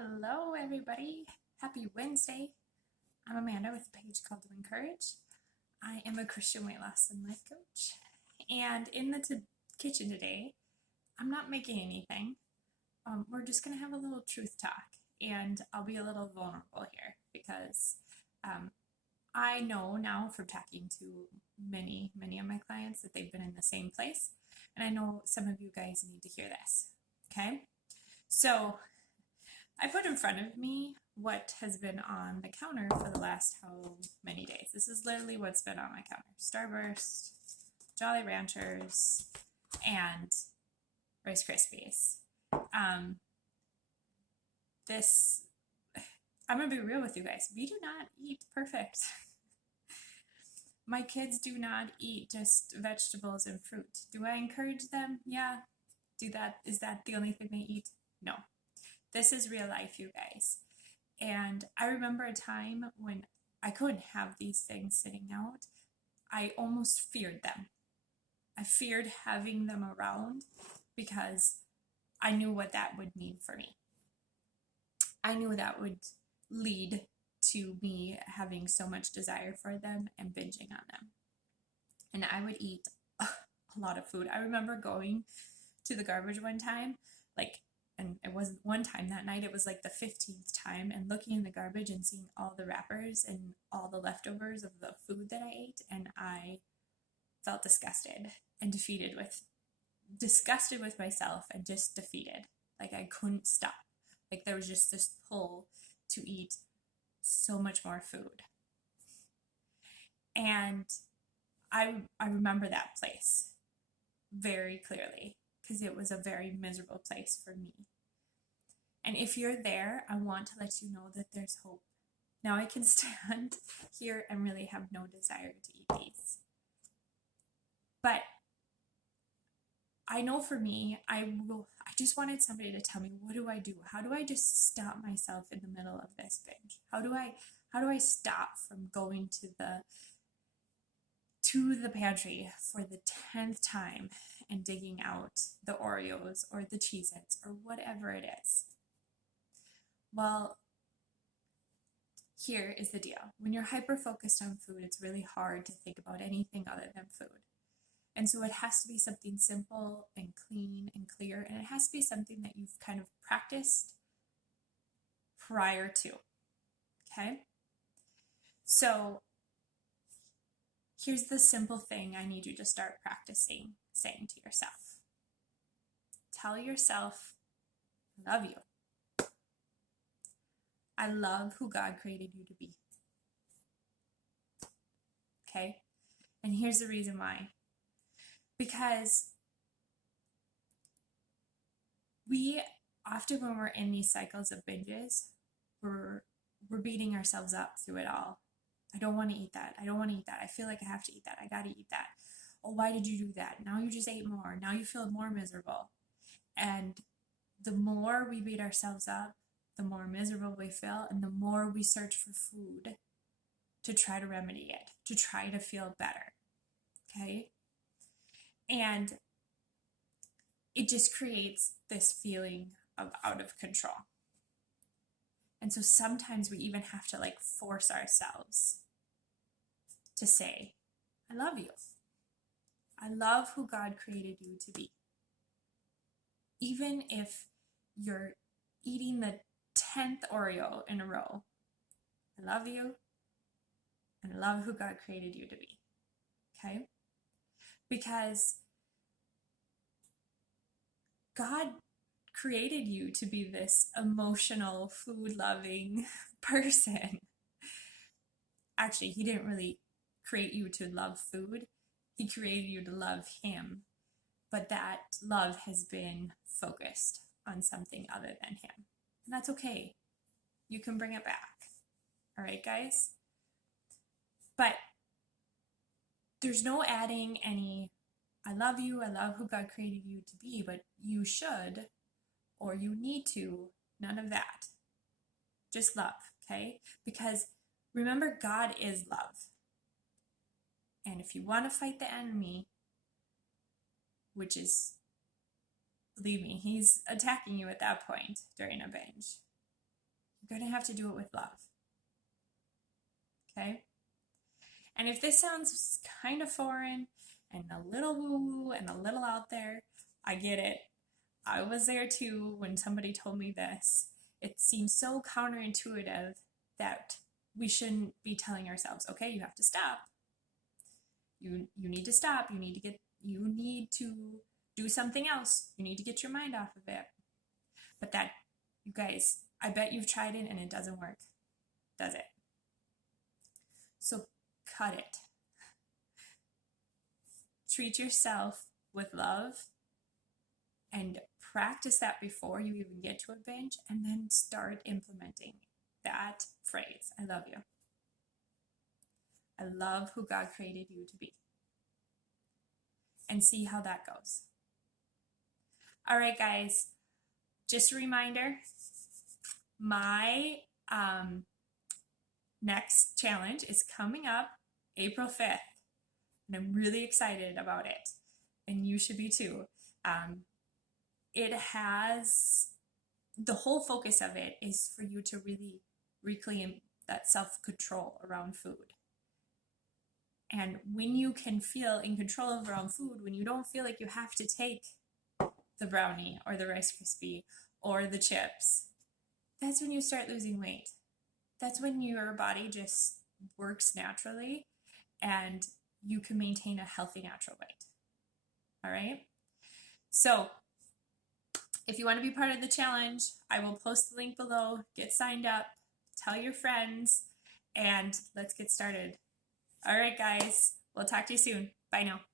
Hello, everybody. Happy Wednesday. I'm Amanda with a page called To Encourage. I am a Christian weight loss and life coach. And in the kitchen today, I'm not making anything. We're just going to have a little truth talk. And I'll be a little vulnerable here because I know now from talking to many of my clients that they've been in the same place. And I know some of you guys need to hear this. Okay? So I put in front of me what has been on the counter for the last how many days. This is literally what's been on my counter. Starburst, Jolly Ranchers, and Rice Krispies. I'm going to be real with you guys. We do not eat perfect. My kids do not eat just vegetables and fruit. Do I encourage them? Yeah. Is that the only thing they eat? No. This is real life, you guys. And I remember a time when I couldn't have these things sitting out. I almost feared them. I feared having them around because I knew what that would mean for me. I knew that would lead to me having so much desire for them and binging on them. And I would eat a lot of food. I remember going to the garbage one time, and it wasn't one time that night, it was like the 15th time, and looking in the garbage and seeing all the wrappers and all the leftovers of the food that I ate, and I felt disgusted with myself and just defeated. Like I couldn't stop. Like there was just this pull to eat so much more food. And I remember that place very clearly because it was a very miserable place for me. And if you're there, I want to let you know that there's hope. Now I can stand here and really have no desire to eat these. But I know for me, I just wanted somebody to tell me, what do I do? How do I just stop myself in the middle of this binge? How do I stop from going to the pantry for the 10th time and digging out the Oreos or the Cheez-Its or whatever it is? Well, here is the deal. When you're hyper-focused on food, it's really hard to think about anything other than food. And so it has to be something simple and clean and clear, and it has to be something that you've kind of practiced prior to, okay? So here's the simple thing I need you to start practicing saying to yourself. Tell yourself, I love you. I love who God created you to be. Okay? And here's the reason why. Because we often, when we're in these cycles of binges, we're beating ourselves up through it all. I don't want to eat that. I don't want to eat that. I feel like I have to eat that. I got to eat that. Oh, why did you do that? Now you just ate more. Now you feel more miserable. And the more we beat ourselves up, the more miserable we feel, and the more we search for food to try to remedy it, to try to feel better. Okay? And it just creates this feeling of out of control. And so sometimes we even have to force ourselves to say, I love you. I love who God created you to be. Even if you're eating the 10th Oreo in a row, I love you and I love who God created you to be. Okay? Because God created you to be this emotional, food-loving person. Actually, He didn't really create you to love food. He created you to love Him. But that love has been focused on something other than Him. And that's okay. You can bring it back. All right, guys? But there's no adding any, I love you, I love who God created you to be, but you should or you need to, none of that. Just love, okay? Because remember, God is love. And if you want to fight the enemy, which is, believe me, he's attacking you at that point during a binge. You're going to have to do it with love. Okay? And if this sounds kind of foreign and a little woo-woo and a little out there, I get it. I was there too when somebody told me this. It seems so counterintuitive that we shouldn't be telling ourselves, okay, you have to stop. You need to stop. You need to do something else. You need to get your mind off of it. But that, you guys, I bet you've tried it and it doesn't work, does it? So cut it. Treat yourself with love and practice that before you even get to a binge, and then start implementing that phrase, I love you. I love who God created you to be. And see how that goes. All right, guys, just a reminder, my next challenge is coming up April 5th, and I'm really excited about it, and you should be too. It has, the whole focus of it is for you to really reclaim that self-control around food. And when you can feel in control of around food, when you don't feel like you have to take the brownie or the Rice Krispie or the chips, that's when you start losing weight. That's when your body just works naturally and you can maintain a healthy natural weight. All right? So if you want to be part of the challenge, I will post the link below. Get signed up, tell your friends, and let's get started. All right, guys, we'll talk to you soon. Bye now.